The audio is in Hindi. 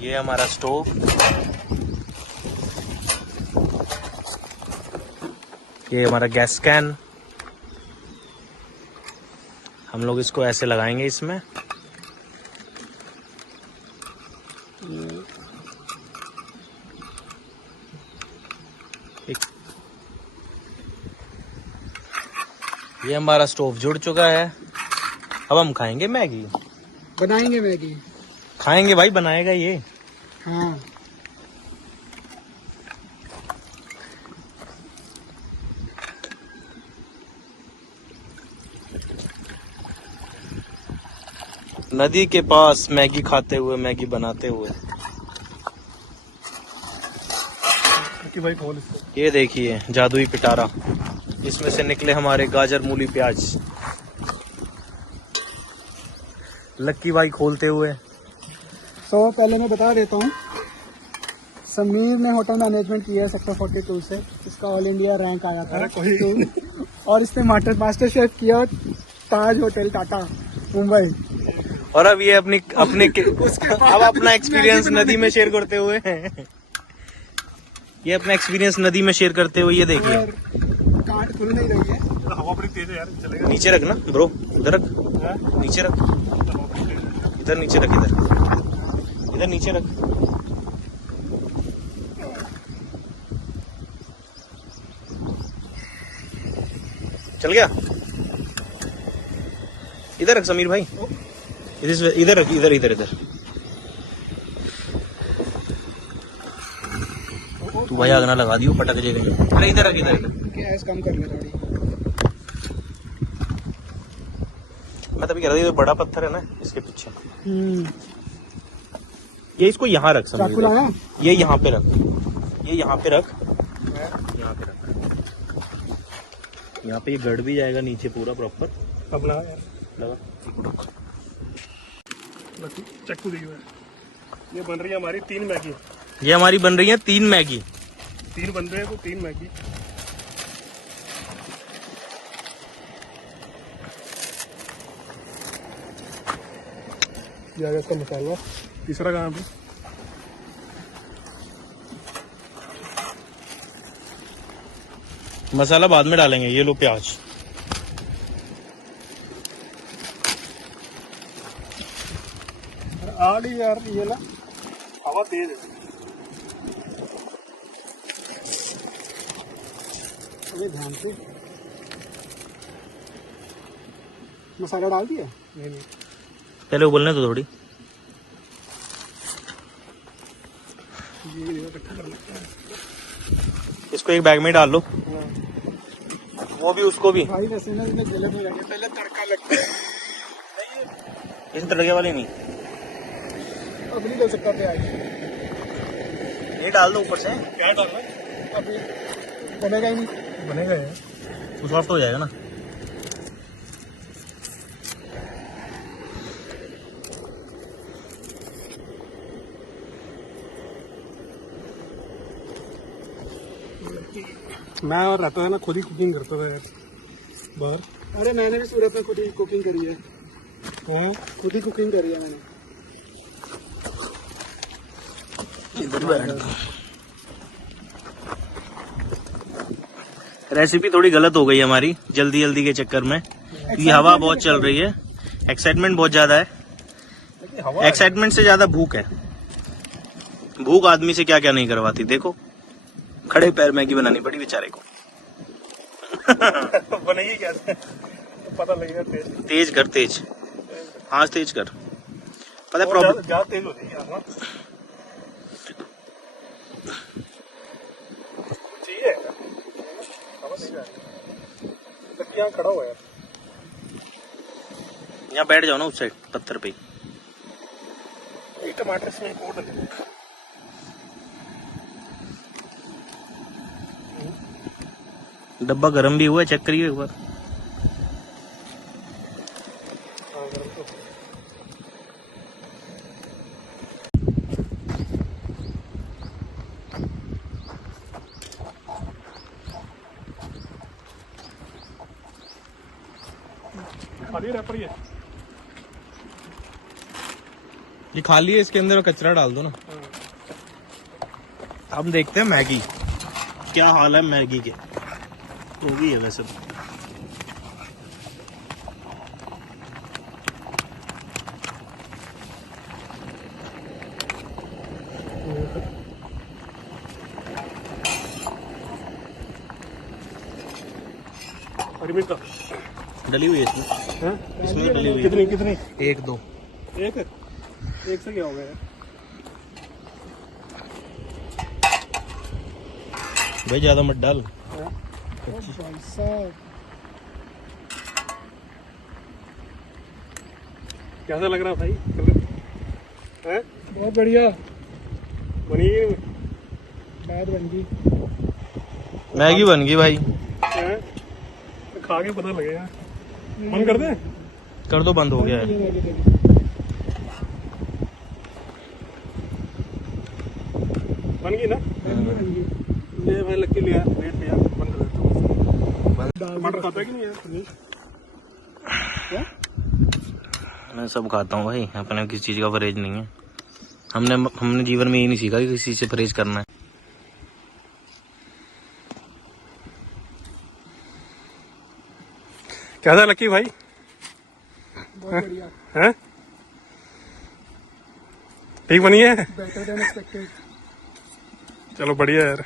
ये हमारा स्टोव, ये हमारा गैस कैन। हम लोग इसको ऐसे लगाएंगे इसमें। ये हमारा स्टोव जुड़ चुका है। अब हम खाएंगे मैगी, बनाएंगे मैगी। खाएंगे भाई, बनाएगा ये। हाँ नदी के पास मैगी खाते हुए, मैगी बनाते हुए। भाई खोल इसको। ये देखिए जादुई पिटारा, इसमें से निकले हमारे गाजर, मूली, प्याज। लक्की भाई खोलते हुए। तो पहले मैं बता देता हूँ, समीर ने होटल मैनेजमेंट किया है सेक्टर 42 से। इसका ऑल इंडिया रैंक आया था और इसने मास्टर शेफ किया ताज होटल टाटा मुंबई। और अब ये अपने अब अपना एक्सपीरियंस नदी में शेयर करते हुए ये अपना एक्सपीरियंस नदी में शेयर करते हुए। ये देखिए काट खुल नहीं रही है, हवा बड़ी तेज है यार, चलेगा। नीचे रख ना ब्रो, इधर रख, नीचे रख, इधर नीचे रख, इधर नीचे रख। चल गया। इधर रख समीर भाई, इधर रख, इधर इधर इधर। तू भाई आग ना लगा दियो, पटक जाएगा। अरे इधर रख, इधर इधर। गैस कम कर ले थोड़ी। मैं तभी कह रहा था, ये बड़ा पत्थर है ना इसके पीछे। ये इसको यहाँ रख समीर चाकू लाया? ये यहाँ पे रख, ये यहाँ पे रख, यहाँ पे रख। यहाँ पे ये गड़ भी जाएगा नीचे पूरा प्रॉपर। अब लगा यार, लगा। चक्कू दी हुआ है। ये बन रही है हमारी 3 मैगी। ये हमारी बन रही है 3 मैगी। 3 बन रहे हैं तो 3 मैगी। ये आ गया इसका मसाला। तीसरा कहाँ पे? मसाला बाद में डालेंगे। ये लो प्याज। आड़ी यार, ये ना हवा तेज है। अरे ध्यान से मसाला डाल दिया। नहीं पहले उबलने दो थोड़ी। ये इकट्ठा कर लेते हैं। इसको एक बैग में डाल लो, वो भी उसको भी। भाई वैसे ना इसमें गलत हो जाएगा, पहले तड़का लगता है। इस तड़के वाली नहीं, अब नहीं डल सकता प्याज। ये डाल दो ऊपर से। क्या डालना? अभी बनेगा ही नहीं। बनेगा यार। तो सॉफ्ट हो जाएगा ना। मैं और रहता था ना, खुद ही कुकिंग करता था यार बाहर। अरे मैंने भी सूरत में खुद ही कुकिंग करी है। हाँ, खुद ही कुकिंग करी है मैंने। रेसिपी थोड़ी गलत हो गई हमारी जल्दी जल्दी के चक्कर में। ये हवा बहुत चल रही है, एक्साइटमेंट बहुत ज्यादा है। एक्साइटमेंट से ज्यादा भूख है। भूख आदमी से क्या क्या नहीं करवाती। देखो खड़े पैर मैगी बनानी पड़ी बेचारे को। बनेगी कैसे तो पता लगेगा। तेज कर, तेज आँच तेज कर। पता है प्रॉब्लम ज्यादा तेज होती है यार ना। चाहिए हवा नहीं जा रही। यहाँ खड़ा हुआ यार। यहाँ बैठ जाओ ना उस साइड पत्थर पे। टमाटर इसमें एक और डालेंगे। डब्बा गर्म भी हुआ है, चेक करिए एक बार। खाली रैपर ये ये खाली है, इसके अंदर कचरा डाल दो ना। हम देखते हैं मैगी क्या हाल है मैगी के। तो भी है वैसे। हरी मिर्च डली हुई है इसमें। इसमें तो डली हुई है। कितनी कितनी? 1-2 एक से क्या हो गया? भाई ज्यादा मत डाल। भाई साहब कैसा लग रहा भाई कलर? हैं? बहुत बढ़िया बनी बात बन गई। मैगी बन गई भाई। हैं? खा के पता लगेगा। बंद कर दे। कर दो, बंद हो गया है। बन गई ना? ये भाई लग के लिया वेट पे यार, बंद कर देता हूँ। टमाटर खाता है कि नहीं यार? क्या? मैं सब खाता हूँ भाई, अपने किसी चीज का परहेज नहीं है। हमने जीवन में ये नहीं सीखा कि किसी चीज से परहेज करना है। कैसा लकी भाई? बहुत बढ़िया। हैं? ठीक बनी है? Better than expected. चलो बढ़िया यार।